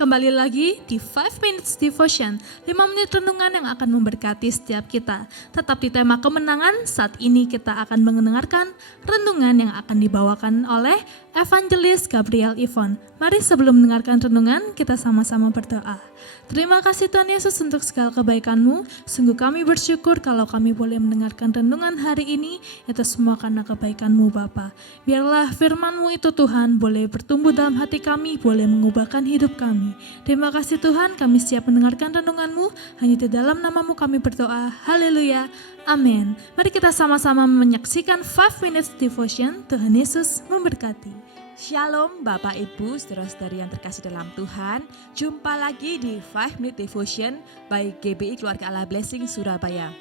Kembali lagi di 5 Minutes Devotion, 5 menit renungan yang akan memberkati setiap kita. Tetap di tema kemenangan, saat ini kita akan mendengarkan renungan yang akan dibawakan oleh Evangelis Gabriel Ivon. Mari sebelum mendengarkan renungan, kita sama-sama berdoa. Terima kasih Tuhan Yesus untuk segala kebaikan-Mu. Sungguh kami bersyukur kalau kami boleh mendengarkan renungan hari ini, itu semua karena kebaikan-Mu Bapa. Biarlah firman-Mu itu Tuhan boleh bertumbuh dalam hati kami, boleh mengubahkan hidup kami. Terima kasih Tuhan, kami siap mendengarkan renungan-Mu. Hanya di dalam nama-Mu kami berdoa. Haleluya. Amin. Mari kita sama-sama menyaksikan 5 Minutes Devotion. Tuhan Yesus memberkati. Shalom Bapak Ibu, saudara-saudari yang terkasih dalam Tuhan. Jumpa lagi di 5 Minute Devotion by GBI Keluarga Allah Blessing Surabaya.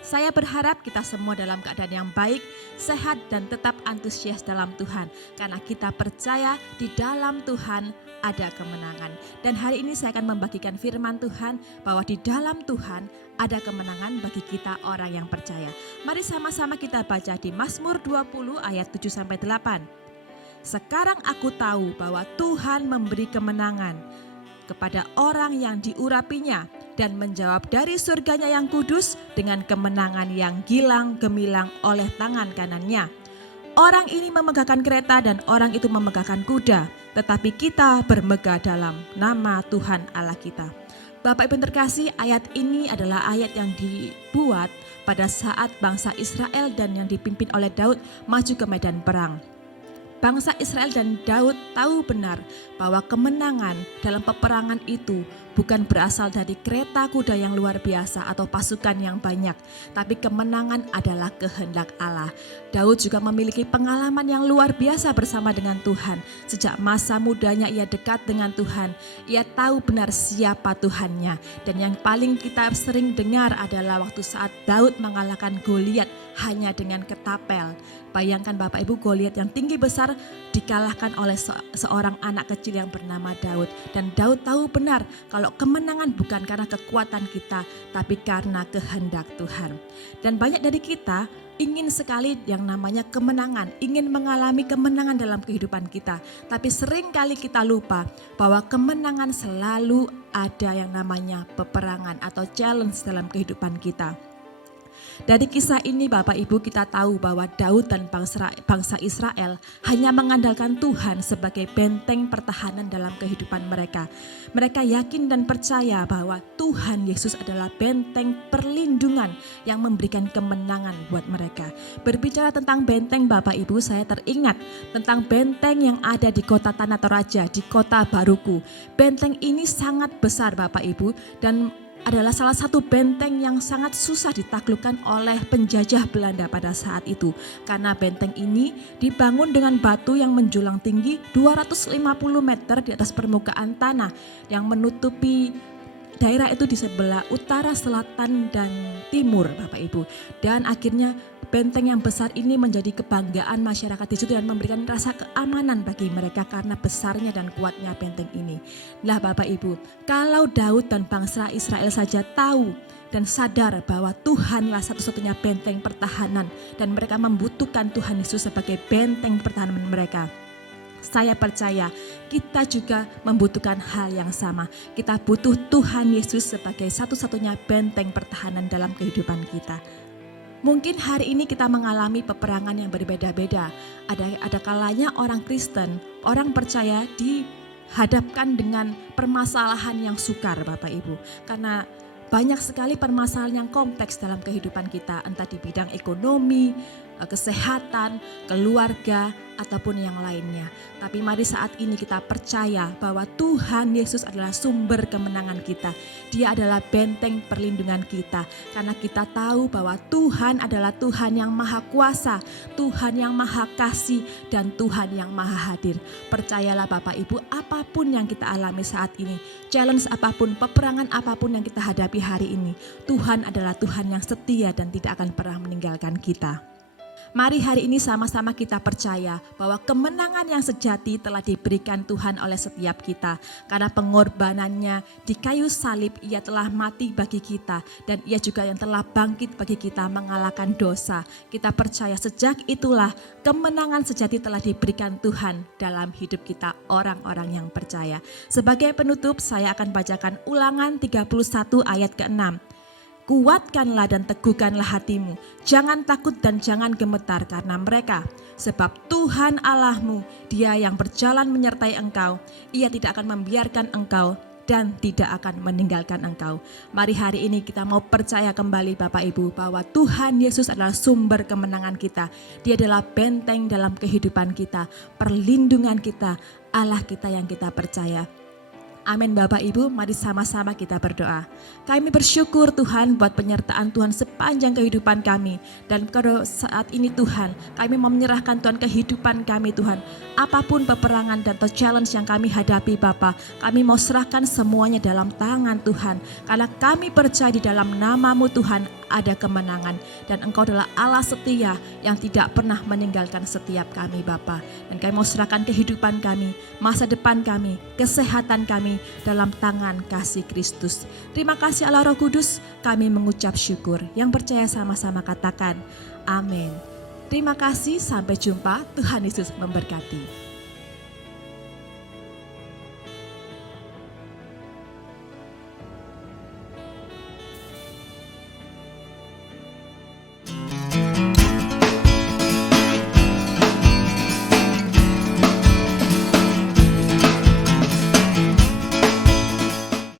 Saya berharap kita semua dalam keadaan yang baik, sehat dan tetap antusias dalam Tuhan. Karena kita percaya di dalam Tuhan ada kemenangan. Dan hari ini saya akan membagikan firman Tuhan bahwa di dalam Tuhan ada kemenangan bagi kita orang yang percaya. Mari sama-sama kita baca di Mazmur 20 ayat 7-8. Sekarang aku tahu bahwa Tuhan memberi kemenangan kepada orang yang diurapinya dan menjawab dari surganya yang kudus dengan kemenangan yang gilang gemilang oleh tangan kanannya. Orang ini memegahkan kereta dan orang itu memegahkan kuda, tetapi kita bermegah dalam nama Tuhan Allah kita. Bapak Ibu terkasih, ayat ini adalah ayat yang dibuat pada saat bangsa Israel dan yang dipimpin oleh Daud maju ke medan perang. Bangsa Israel dan Daud tahu benar bahwa kemenangan dalam peperangan itu bukan berasal dari kereta kuda yang luar biasa atau pasukan yang banyak, tapi kemenangan adalah kehendak Allah. Daud juga memiliki pengalaman yang luar biasa bersama dengan Tuhan. Sejak masa mudanya ia dekat dengan Tuhan, ia tahu benar siapa Tuhannya. Dan yang paling kita sering dengar adalah waktu saat Daud mengalahkan Goliat hanya dengan ketapel. Bayangkan Bapak Ibu, Goliat yang tinggi besar dikalahkan oleh seorang anak kecil yang bernama Daud. Dan Daud tahu benar kalau kemenangan bukan karena kekuatan kita, tapi karena kehendak Tuhan. Dan banyak dari kita ingin sekali yang namanya kemenangan, ingin mengalami kemenangan dalam kehidupan kita. Tapi sering kali kita lupa bahwa kemenangan selalu ada yang namanya peperangan atau challenge dalam kehidupan kita. Dari kisah ini Bapak Ibu kita tahu bahwa Daud dan bangsa Israel hanya mengandalkan Tuhan sebagai benteng pertahanan dalam kehidupan mereka. Mereka yakin dan percaya bahwa Tuhan Yesus adalah benteng perlindungan yang memberikan kemenangan buat mereka. Berbicara tentang benteng Bapak Ibu, saya teringat tentang benteng yang ada di kota Tanah Toraja, di kota Baruku. Benteng ini sangat besar Bapak Ibu dan adalah salah satu benteng yang sangat susah ditaklukkan oleh penjajah Belanda pada saat itu. Karena benteng ini dibangun dengan batu yang menjulang tinggi 250 meter di atas permukaan tanah yang menutupi daerah itu di sebelah utara, selatan, dan timur Bapak Ibu. Dan akhirnya benteng yang besar ini menjadi kebanggaan masyarakat di situ dan memberikan rasa keamanan bagi mereka karena besarnya dan kuatnya benteng ini. Nah Bapak Ibu, kalau Daud dan bangsa Israel saja tahu dan sadar bahwa Tuhanlah satu-satunya benteng pertahanan dan mereka membutuhkan Tuhan Yesus sebagai benteng pertahanan mereka, saya percaya kita juga membutuhkan hal yang sama. Kita butuh Tuhan Yesus sebagai satu-satunya benteng pertahanan dalam kehidupan kita. Mungkin hari ini kita mengalami peperangan yang berbeda-beda. Ada kalanya orang Kristen, orang percaya dihadapkan dengan permasalahan yang sukar Bapak Ibu. Karena banyak sekali permasalahan yang kompleks dalam kehidupan kita, entah di bidang ekonomi, kesehatan, keluarga, ataupun yang lainnya. Tapi mari saat ini kita percaya bahwa Tuhan Yesus adalah sumber kemenangan kita. Dia adalah benteng perlindungan kita. Karena kita tahu bahwa Tuhan adalah Tuhan yang maha kuasa, Tuhan yang maha kasih, dan Tuhan yang maha hadir. Percayalah Bapak Ibu, apapun yang kita alami saat ini, challenge apapun, peperangan apapun yang kita hadapi hari ini, Tuhan adalah Tuhan yang setia dan tidak akan pernah meninggalkan kita. Mari hari ini sama-sama kita percaya bahwa kemenangan yang sejati telah diberikan Tuhan oleh setiap kita. Karena pengorbanannya di kayu salib, ia telah mati bagi kita. Dan ia juga yang telah bangkit bagi kita mengalahkan dosa. Kita percaya sejak itulah kemenangan sejati telah diberikan Tuhan dalam hidup kita orang-orang yang percaya. Sebagai penutup saya akan bacakan Ulangan 31 ayat ke-6. Kuatkanlah dan teguhkanlah hatimu, jangan takut dan jangan gemetar karena mereka. Sebab Tuhan Allahmu, Dia yang berjalan menyertai engkau, Ia tidak akan membiarkan engkau dan tidak akan meninggalkan engkau. Mari hari ini kita mau percaya kembali Bapak Ibu bahwa Tuhan Yesus adalah sumber kemenangan kita. Dia adalah benteng dalam kehidupan kita, perlindungan kita, Allah kita yang kita percaya. Amin Bapak Ibu, mari sama-sama kita berdoa. Kami bersyukur Tuhan buat penyertaan Tuhan sepanjang kehidupan kami. Dan pada saat ini Tuhan, kami mau menyerahkan Tuhan kehidupan kami Tuhan. Apapun peperangan dan challenge yang kami hadapi Bapa, kami mau serahkan semuanya dalam tangan Tuhan. Karena kami percaya di dalam nama-Mu Tuhan ada kemenangan. Dan Engkau adalah Allah setia yang tidak pernah meninggalkan setiap kami Bapa. Dan kami mau serahkan kehidupan kami, masa depan kami, kesehatan kami dalam tangan kasih Kristus. Terima kasih Allah Roh Kudus, kami mengucap syukur. Yang percaya sama-sama katakan amin. Terima kasih, sampai jumpa. Tuhan Yesus memberkati.